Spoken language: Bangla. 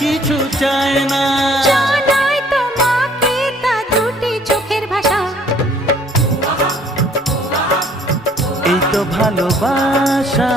কিছু চায় না। জানাই তোমাকে তা দুটি চোখের ভাষা। এই তো ভালোবাসা।